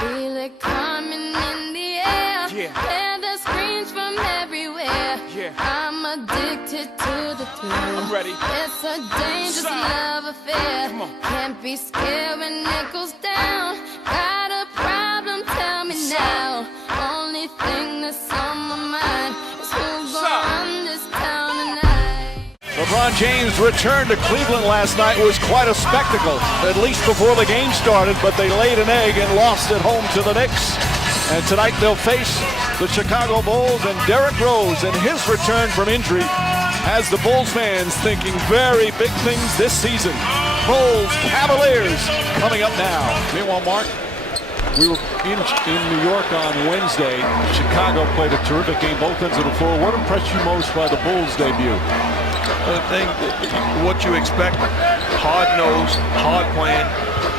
Feel it coming in the air. Hear the screams from everywhere. I'm addicted to the thrill. I'm ready. It's a dangerous love affair. Can't be scared when it goes down. Got a problem? Tell me now. Only thing that's on my mind is who's gonna run this town tonight. LeBron James' return to Cleveland last night was quite a spectacle, at least before the game started, but they laid an egg and lost at home to the Knicks. And tonight they'll face the Chicago Bulls, and Derrick Rose and his return from injury has the Bulls fans thinking very big things this season. Bulls Cavaliers coming up now. Meanwhile, Mark, we were in New York on Wednesday. Chicago played a terrific game, both ends of the floor. What impressed you most by the Bulls' debut? I think what you expect, hard-nosed, hard-playing,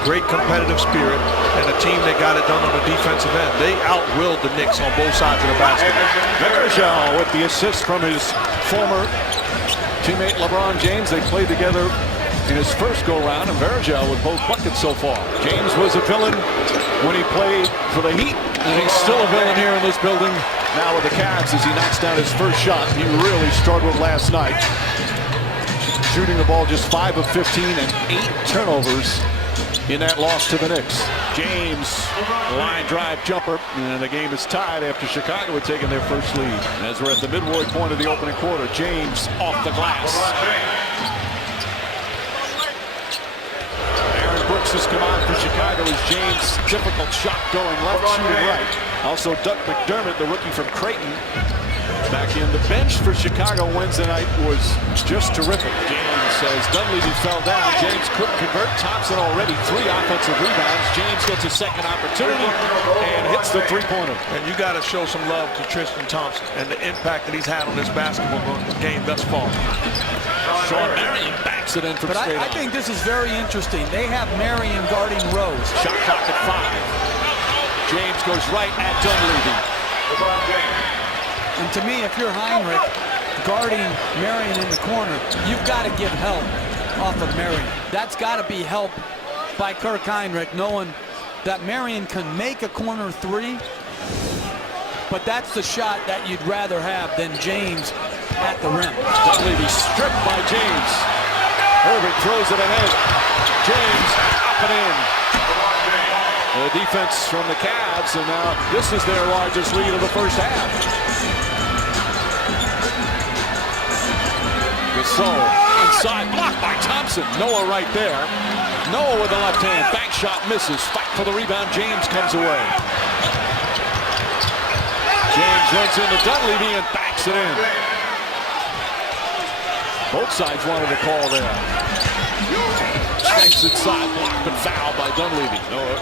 great competitive spirit, and a team that got it done on the defensive end. They out-willed the Knicks on both sides of the basketball. Varejao with the assist from his former teammate LeBron James. They played together in his first go-round, and Varejao with both buckets so far. James was a villain when he played for the Heat, and he's still a villain here in this building now with the Cavs as he knocks down his first shot. He really struggled last night, shooting the ball just 5 of 15 and 8 turnovers in that loss to the Knicks. James, line drive jumper, and the game is tied after Chicago had taken their first lead. As we're at the midway point of the opening quarter, James off the glass. Aaron Brooks has come on for Chicago as James, difficult shot going left, shooting right. Also Doug McDermott, the rookie from Creighton, back in. The bench for Chicago Wednesday night was just terrific. James says Dunleavy fell down. James couldn't convert. Thompson already 3 offensive rebounds. James gets a second opportunity and hits the three-pointer. And you got to show some love to Tristan Thompson and the impact that he's had on this basketball game thus far. Sean Marion backs it in from straight on. I think this is very interesting. They have Marion guarding Rose. Shot clock at 5. James goes right at Dunleavy. And to me, if you're Heinrich guarding Marion in the corner, you've got to give help off of Marion. That's got to be help by Kirk Heinrich, knowing that Marion can make a corner 3, but that's the shot that you'd rather have than James at the rim. Dunleavy stripped by James. Irving throws it ahead. James up and in. The defense from the Cavs, and now this is their largest lead of the first half. Gasol inside, blocked by Thompson. Noah right there. Noah with the left hand, bank shot misses. Fight for the rebound. James comes away. James runs into Dunleavy and backs it in. Both sides wanted a call there. Banks inside, blocked and fouled by Dunleavy. Noah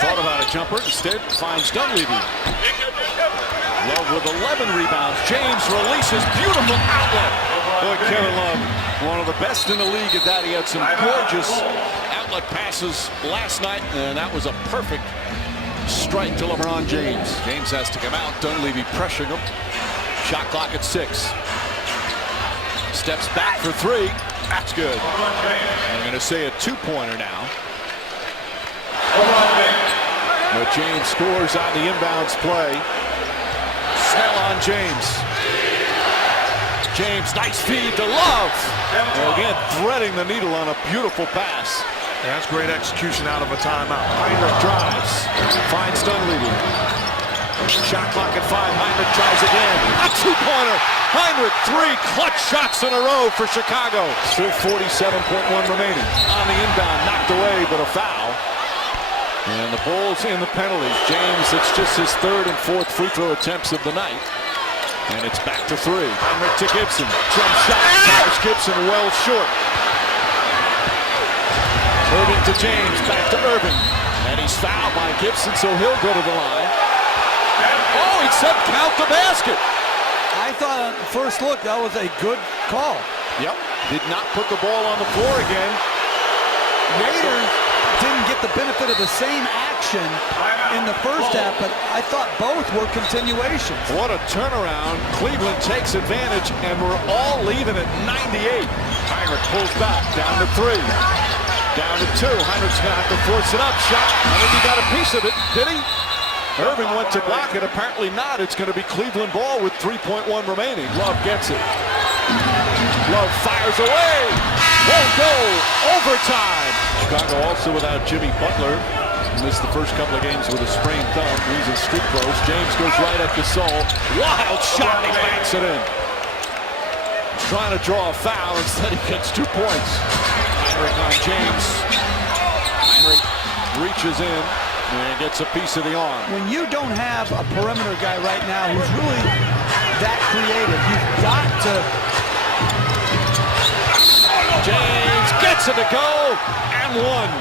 thought about a jumper, instead finds Dunleavy. Love with 11 rebounds. James releases, beautiful outlet. Boy, Kevin Love, one of the best in the league at that. He had some gorgeous outlet passes last night, and that was a perfect strike to LeBron James. James has to come out. Dunleavy pressuring him. Shot clock at 6. Steps back for 3. That's good. I'm going to say a 2-pointer now. But James scores on the inbounds play. Snell on James. James, nice feed to Love. Again, threading the needle on a beautiful pass. Yeah, that's great execution out of a timeout. Heinrich drives, finds Dunleavy. Shot clock at 5. Heinrich tries again. A 2-pointer. Heinrich 3 clutch shots in a row for Chicago. Still 47.1 remaining. On the inbound, knocked away, but a foul. And the Bulls in the penalties. James, it's just his 3rd and 4th free throw attempts of the night. And it's back to 3. Heinrich to Gibson. Jump shot. Towers Gibson well short. Irving to James. Back to Irving. And he's fouled by Gibson, so he'll go to the line. Oh, he said count the basket. I thought at first look that was a good call. Yep. Did not put the ball on the floor again. Raiders didn't get the benefit of the same action in the first half, but I thought both were continuations. What a turnaround. Cleveland takes advantage, and we're all leaving at 98. Heinrich pulls back, down to 3. Down to 2. Heinrich's going to have to force it up. Shot. I think he got a piece of it. Did he? Irving went to block it. Apparently not. It's going to be Cleveland ball with 3.1 remaining. Love gets it. Love fires away. Won't go. Overtime. Chicago also without Jimmy Butler. Missed the first couple of games with a sprained thumb. He's in street clothes. James goes right at Gasol. Wild shot. He banks it in. Trying to draw a foul. Instead, he gets 2 points. Heinrich on James. Heinrich reaches in and gets a piece of the arm. When you don't have a perimeter guy right now who's really that creative, you've got to. James gets it to go and one.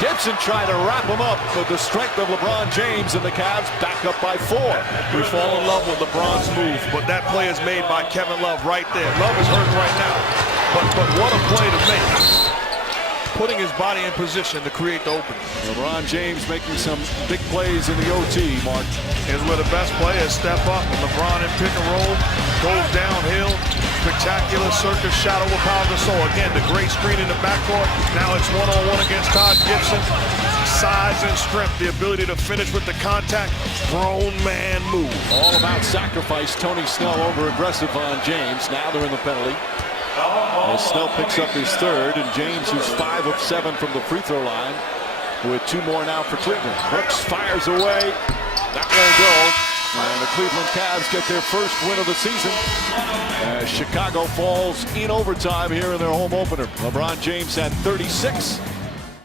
Gibson trying to wrap him up with the strength of LeBron James, and the Cavs back up by 4. We fall in love with LeBron's move, but that play is made by Kevin Love right there. Love is hurting right now, but what a play to make. Putting his body in position to create the opening. LeBron James making some big plays in the OT, Mark. Is where the best players step up, and LeBron in pick and roll, goes downhill. Spectacular circus shot over Pau Gasol. Again, the great screen in the backcourt. Now it's one-on-one against Todd Gibson. Size and strength, the ability to finish with the contact. Grown man move. All about sacrifice. Tony Snell over-aggressive on James. Now they're in the penalty. As Snell picks up his third, and James, who's 5 of 7 from the free throw line, with 2 more now for Cleveland. Brooks fires away. That won't go. And the Cleveland Cavs get their first win of the season as Chicago falls in overtime here in their home opener. LeBron James had 36.